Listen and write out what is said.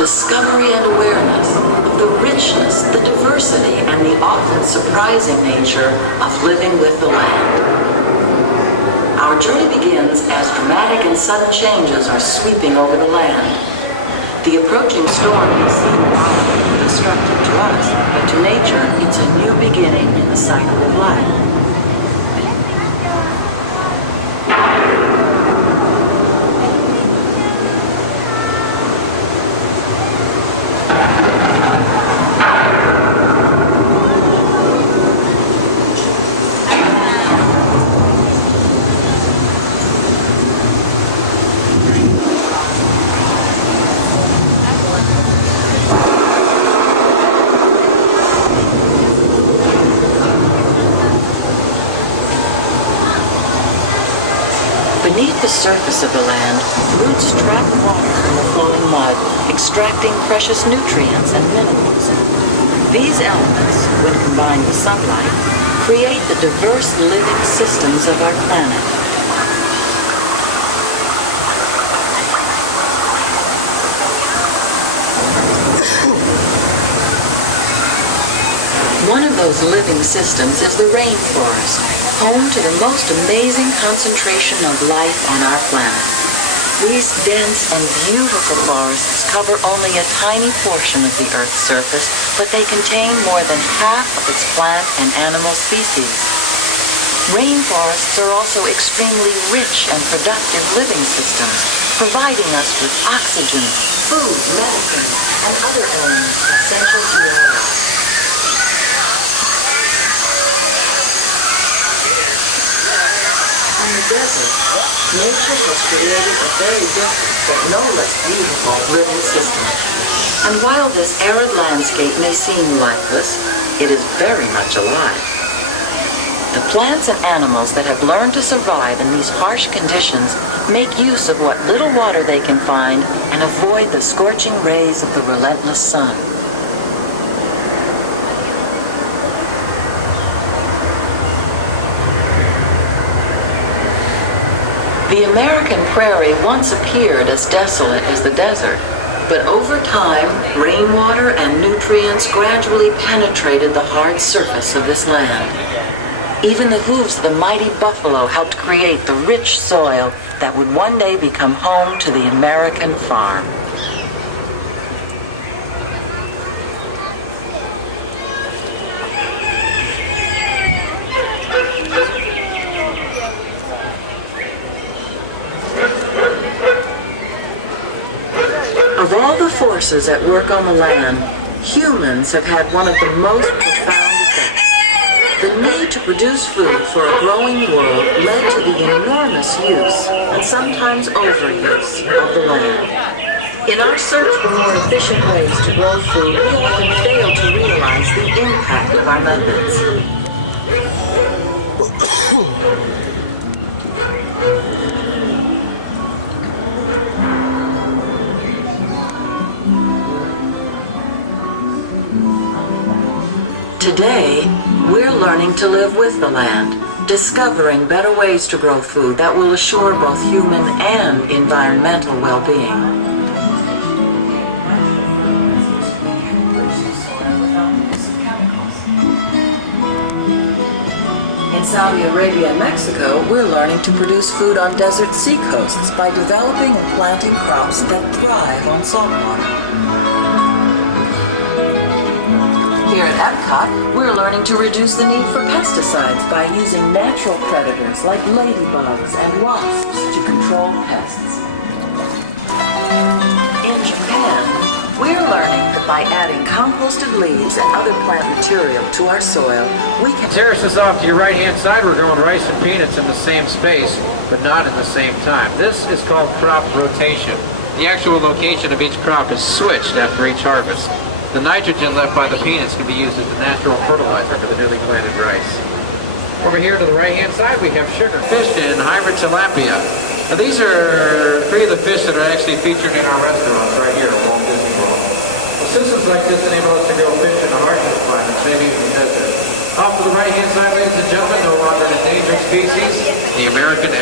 discovery and awareness of the richness, the diversity, and the often surprising nature of living with the land. Our journey begins as dramatic and sudden changes are sweeping over the land. The approaching storm may seem wild and destructive to us, but to nature, it's a new beginning in the cycle of life. Beneath the surface of the land, roots trap water from the flowing mud, extracting precious nutrients and minerals. These elements, when combined with sunlight, create the diverse living systems of our planet. One of those living systems is the rainforest, home to the most amazing concentration of life on our planet. These dense and beautiful forests cover only a tiny portion of the Earth's surface, but they contain more than half of its plant and animal species. Rainforests are also extremely rich and productive living systems, providing us with oxygen, food, medicine, and other elements essential to our life. In the desert, nature has created a very different but no less beautiful living system. And while this arid landscape may seem lifeless, it is very much alive. The plants and animals that have learned to survive in these harsh conditions make use of what little water they can find and avoid the scorching rays of the relentless sun. The American prairie once appeared as desolate as the desert, but over time, rainwater and nutrients gradually penetrated the hard surface of this land. Even the hooves of the mighty buffalo helped create the rich soil that would one day become home to the American farm. Of all the forces at work on the land, humans have had one of the most profound effects. The need to produce food for a growing world led to the enormous use, and sometimes overuse, of the land. In our search for more efficient ways to grow food, we often fail to realize the impact of our methods. Today, we're learning to live with the land, discovering better ways to grow food that will assure both human and environmental well-being. In Saudi Arabia and Mexico, we're learning to produce food on desert seacoasts by developing and planting crops that thrive on saltwater. Here at EPCOT, we're learning to reduce the need for pesticides by using natural predators like ladybugs and wasps to control pests. In Japan, we're learning that by adding composted leaves and other plant material to our soil, we can... Terraces off to your right-hand side, we're growing rice and peanuts in the same space, but not at the same time. This is called crop rotation. The actual location of each crop is switched after each harvest. The nitrogen left by the peanuts can be used as the natural fertilizer for the newly planted rice. Over here to the right-hand side, we have sugar fish and hybrid tilapia. Now these are three of the fish that are actually featured in our restaurants right here at Walt Disney World. Well, systems like this enable us to grow fish in the harshest climates, maybe in the desert. Off to the right-hand side, ladies and gentlemen, no longer an endangered species, the American